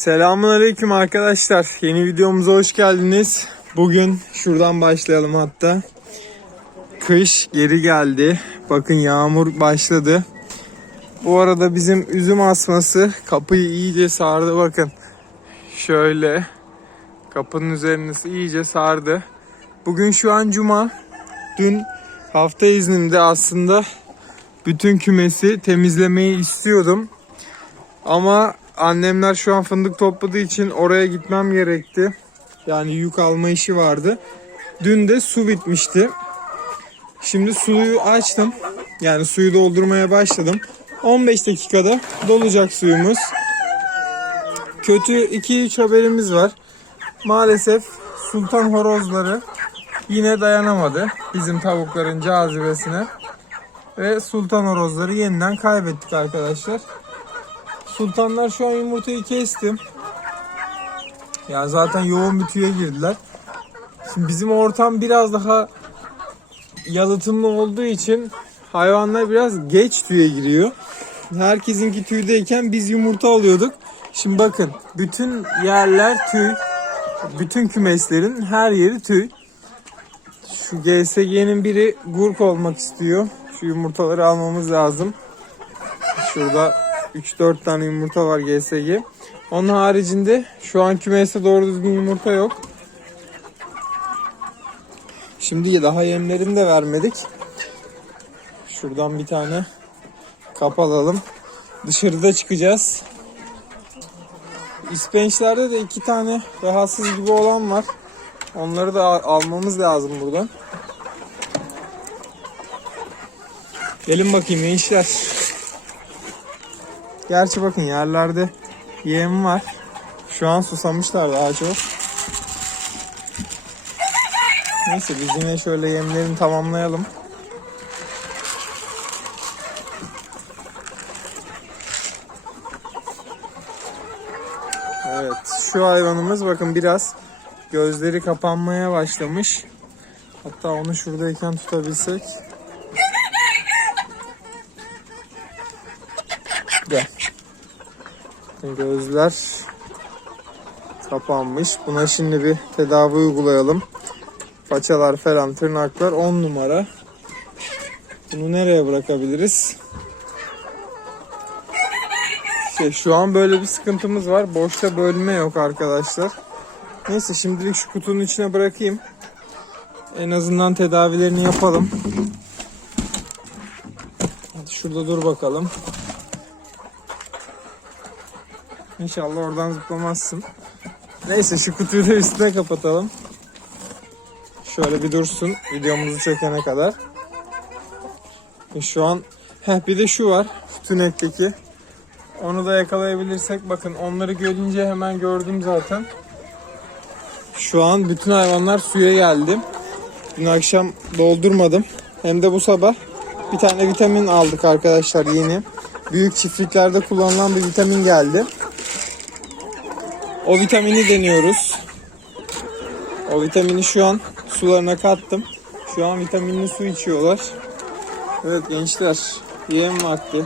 Selamun Aleyküm arkadaşlar. Yeni videomuza hoş geldiniz. Bugün şuradan başlayalım hatta. Kış geri geldi. Bakın yağmur başladı. Bu arada bizim üzüm asması kapıyı iyice sardı bakın. Şöyle kapının üzerine iyice sardı. Bugün şu an cuma. Dün hafta iznimde aslında bütün kümesi temizlemeyi istiyordum. Ama annemler şu an fındık topladığı için oraya gitmem gerekti. Yani yük alma işi vardı. Dün de su bitmişti. Şimdi suyu açtım. Yani suyu doldurmaya başladım. 15 dakikada dolacak suyumuz. Kötü 2-3 haberimiz var. Maalesef sultan horozları yine dayanamadı bizim tavukların cazibesine. Ve sultan horozları yeniden kaybettik arkadaşlar. Sultanlar şu an yumurtayı kestim. Ya zaten yoğun bir tüye girdiler. Şimdi bizim ortam biraz daha yalıtımlı olduğu için hayvanlar biraz geç tüye giriyor. Herkesinki tüydeyken biz yumurta alıyorduk. Şimdi bakın bütün yerler tüy. Bütün kümeslerin her yeri tüy. Şu GSG'nin biri gurk olmak istiyor. Şu yumurtaları almamız lazım. Şurada 3-4 tane yumurta var GSG. Onun haricinde şu an kümeste doğru düzgün yumurta yok. Şimdi daha yemlerini de vermedik. Şuradan bir tane kap alalım. Dışarıda çıkacağız. İspençlerde de iki tane rahatsız gibi olan var. Onları da al- almamız lazım buradan. Gelin bakayım gençler. Gerçi bakın yerlerde yem var. Şu an susamışlar daha çok. Neyse biz yine şöyle yemlerini tamamlayalım. Evet şu hayvanımız bakın biraz gözleri kapanmaya başlamış. Hatta onu şuradayken tutabilsek. Gel. Gözler kapanmış. Buna şimdi bir tedavi uygulayalım. Paçalar falan tırnaklar 10 numara. Bunu nereye bırakabiliriz? Şey, şu an böyle bir sıkıntımız var. Boşta bölme yok arkadaşlar. Neyse şimdilik şu kutunun içine bırakayım. En azından tedavilerini yapalım. Hadi şurada dur bakalım. İnşallah oradan zıplamazsın. Neyse şu kutuyu da üstüne kapatalım. Şöyle bir dursun videomuzu çekene kadar. E Şu an heh, bir de şu var tünekteki. Onu da yakalayabilirsek bakın onları görünce hemen gördüm zaten. Şu an bütün hayvanlar suya geldi. Dün akşam doldurmadım. Hem de bu sabah bir tane vitamin aldık arkadaşlar yeni. Büyük çiftliklerde kullanılan bir vitamin geldi. O vitamini deniyoruz. O vitamini şu an sularına kattım. Şu an vitaminli su içiyorlar. Evet gençler, yem vakti.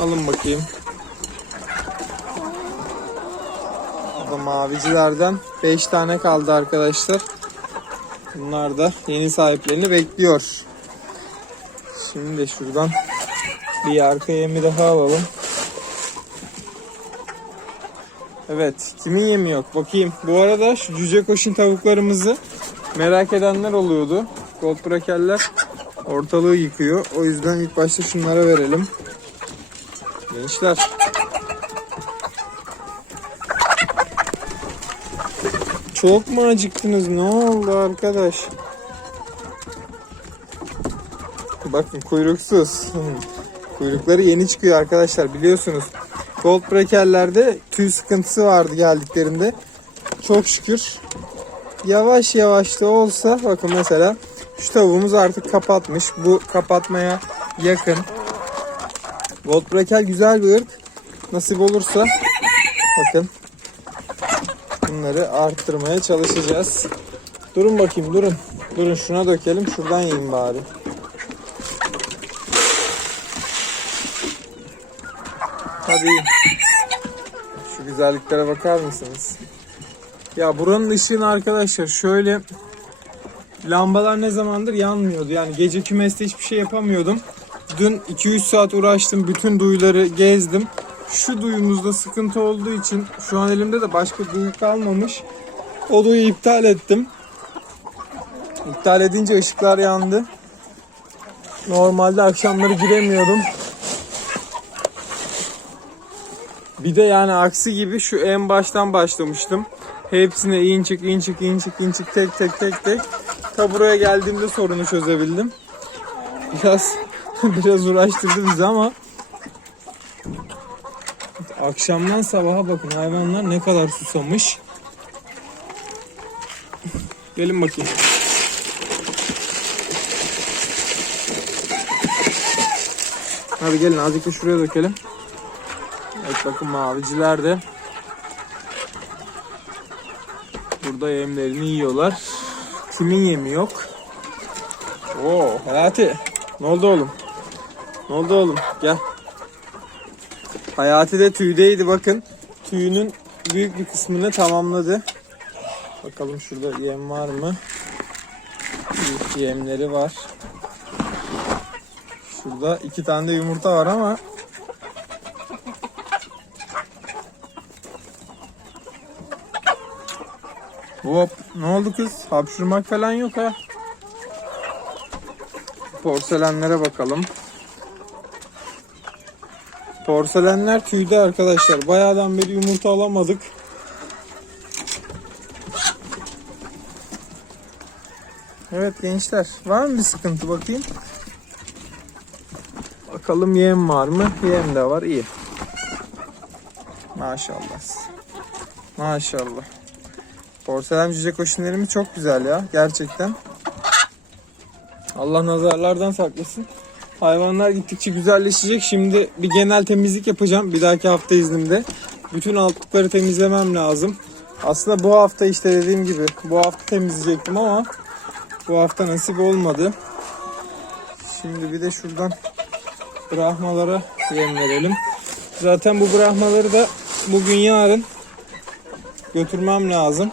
Alın bakayım. Burada mavicilerden 5 tane kaldı arkadaşlar. Bunlar da yeni sahiplerini bekliyor. Şimdi de şuradan bir arka yemi daha alalım. Evet. Kimin yemi yok? Bakayım. Bu arada şu cüce koşun tavuklarımızı merak edenler oluyordu. Gold brakeller ortalığı yıkıyor. O yüzden ilk başta şunlara verelim. Gençler. Çok mu acıktınız? Ne oldu arkadaş? Bakın kuyruksuz. Kuyrukları yeni çıkıyor arkadaşlar biliyorsunuz. Gold breakerlerde tüy sıkıntısı vardı geldiklerinde. Çok şükür yavaş yavaş da olsa bakın mesela şu tavuğumuz artık kapatmış. Bu kapatmaya yakın. Gold breaker güzel bir ırk. Nasip olursa bakın bunları arttırmaya çalışacağız. Durun bakayım durun. Durun şuna dökelim şuradan yiyin bari. Yiyin. Şu güzelliklere bakar mısınız? Ya buranın ışığını arkadaşlar şöyle lambalar ne zamandır yanmıyordu. Yani gece kümeste hiçbir şey yapamıyordum. Dün 2-3 saat uğraştım. Bütün duyuları gezdim. Şu duyumuzda sıkıntı olduğu için şu an elimde de başka duyu kalmamış. O duyu iptal ettim. İptal edince ışıklar yandı. Normalde akşamları giremiyordum. Bir de yani aksi gibi şu en baştan başlamıştım. Hepsine in çık in çık tek tek tek tek. Ta buraya geldiğimde sorunu çözebildim. Biraz biraz uğraştırdı bizi ama akşamdan sabaha bakın hayvanlar ne kadar susamış. Gelin bakayım. Hadi gelin azıcık da şuraya dökelim. Bakın maviciler de burada yemlerini yiyorlar. Kimin yemi yok? Oo Hayati. Ne oldu oğlum? Ne oldu oğlum? Gel. Hayati de tüydeydi bakın. Tüyünün büyük bir kısmını tamamladı. Bakalım şurada yem var mı? İyi yemleri var. Şurada iki tane de yumurta var ama Hop ne oldu kız? Hapşırmak falan yok ha. Porselenlere bakalım. Porselenler tüyde arkadaşlar. Bayağıdan beri yumurta alamadık. Evet gençler var mı bir sıkıntı bakayım? Bakalım yem var mı? Yem de var iyi. Maşallah. Maşallah. Porselen cüce koşunlarımız çok güzel ya. Gerçekten. Allah nazarlardan saklasın. Hayvanlar gittikçe güzelleşecek. Şimdi bir genel temizlik yapacağım. Bir dahaki hafta iznimde. Bütün altlıkları temizlemem lazım. Aslında bu hafta işte dediğim gibi bu hafta temizleyecektim ama bu hafta nasip olmadı. Şimdi bir de şuradan brahmalara yem verelim. Zaten bu brahmaları da bugün yarın götürmem lazım.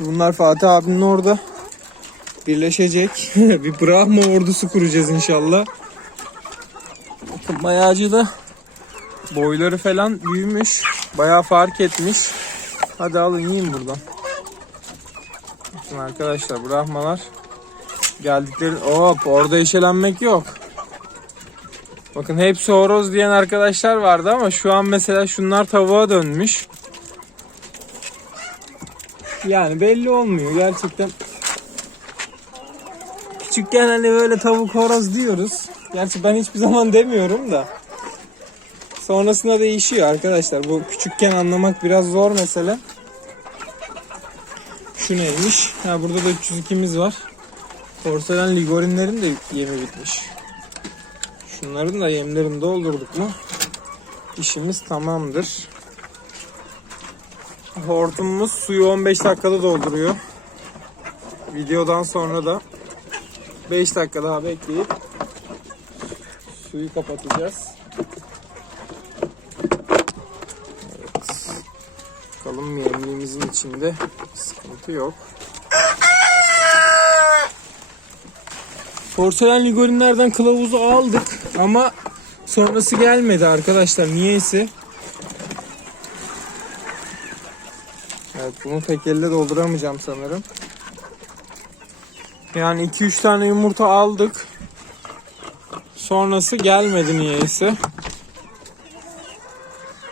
Bunlar Fatih abinin orada birleşecek. bir Brahma ordusu kuracağız inşallah. Bakın bayağıcı da boyları falan büyümüş. Bayağı fark etmiş. Hadi alın yiyin buradan. Bakın arkadaşlar Brahmalar geldikleri hop orada işelenmek yok. Bakın hepsi horoz diyen arkadaşlar vardı ama şu an mesela şunlar tavuğa dönmüş. Yani belli olmuyor gerçekten. Küçükken hani böyle tavuk horoz diyoruz. Gerçi ben hiçbir zaman demiyorum da. Sonrasında değişiyor arkadaşlar. Bu küçükken anlamak biraz zor mesele. Şu neymiş? Ha burada da 302'miz var. Porselen ligorinlerin de yemi bitmiş. Şunların da yemlerini doldurduk mu? İşimiz tamamdır. Hortumumuz suyu 15 dakikada dolduruyor. Videodan sonra da 5 dakika daha bekleyip suyu kapatacağız. Evet. Bakalım yemliğimizin içinde sıkıntı yok. Porselen ligorinlerden kılavuzu aldık ama sonrası gelmedi arkadaşlar niyeyse. Bunu tek elle dolduramayacağım sanırım. Yani 2-3 tane yumurta aldık. Sonrası gelmedi niyeyse.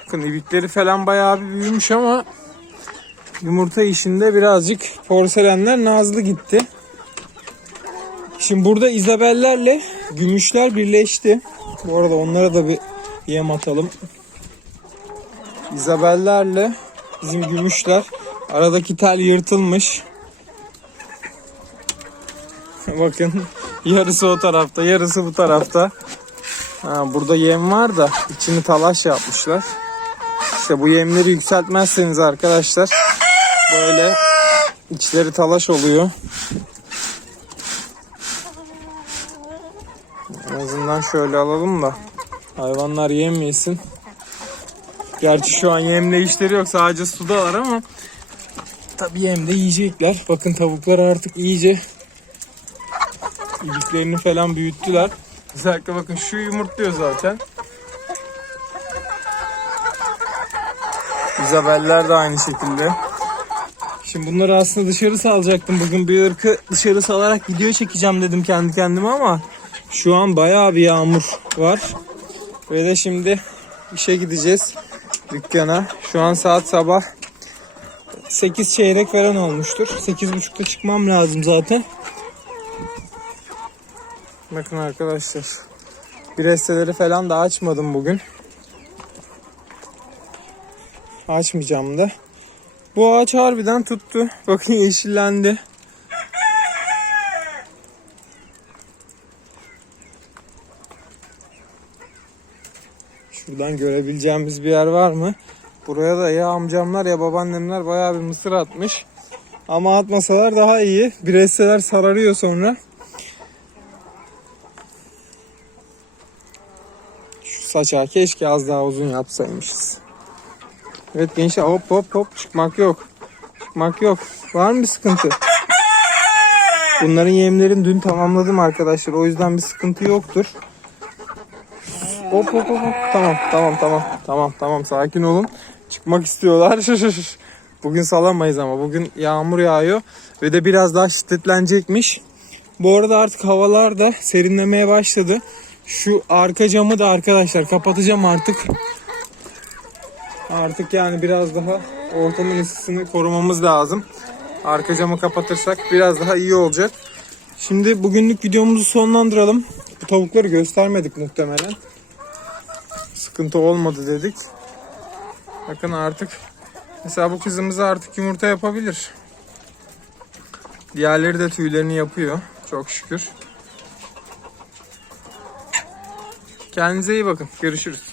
Bakın ibikleri falan bayağı bir büyümüş ama yumurta işinde birazcık porselenler nazlı gitti. Şimdi burada İzabellerle gümüşler birleşti. Bu arada onlara da bir yem atalım. İzabellerle bizim gümüşler aradaki tel yırtılmış. Bakın yarısı o tarafta, yarısı bu tarafta. Ha, burada yem var da içini talaş yapmışlar. İşte bu yemleri yükseltmezseniz arkadaşlar böyle içleri talaş oluyor. En azından şöyle alalım da hayvanlar yem yesin. Gerçi şu an yemle işleri yok sadece sudalar ama tabii yem de yiyecekler. Bakın tavuklar artık iyice iliklerini falan büyüttüler. Özellikle bakın şu yumurtluyor zaten. İzabeller de aynı şekilde. Şimdi bunları aslında dışarı salacaktım. Bugün bir ırkı dışarı salarak video çekeceğim dedim kendi kendime ama şu an bayağı bir yağmur var. Ve de şimdi işe gideceğiz dükkana. Şu an saat sabah 8 çeyrek falan olmuştur. 8.30'da çıkmam lazım zaten. Bakın arkadaşlar. Bresteleri falan da açmadım bugün. Açmayacağım da. Bu ağaç harbiden tuttu. Bakın yeşillendi. Şuradan görebileceğimiz bir yer var mı? Buraya da ya amcamlar ya babaannemler bayağı bir mısır atmış. Ama atmasalar daha iyi. Bresteler sararıyor sonra. Şu saçağı keşke az daha uzun yapsaymışız. Evet gençler hop hop hop çıkmak yok. Çıkmak yok. Var mı bir sıkıntı? Bunların yemlerini dün tamamladım arkadaşlar. O yüzden bir sıkıntı yoktur. Hop hop hop. Tamam tamam tamam. Tamam tamam sakin olun. Çıkmak istiyorlar. Bugün salamayız ama bugün yağmur yağıyor ve de biraz daha şiddetlenecekmiş. Bu arada artık havalar da serinlemeye başladı. Şu arka camı da arkadaşlar kapatacağım artık. Artık yani biraz daha ortamın ısısını korumamız lazım. Arka camı kapatırsak biraz daha iyi olacak. Şimdi bugünlük videomuzu sonlandıralım. Bu tavukları göstermedik muhtemelen. Sıkıntı olmadı dedik. Bakın artık mesela bu kızımız artık yumurta yapabilir. Diğerleri de tüylerini yapıyor. Çok şükür. Kendinize iyi bakın. Görüşürüz.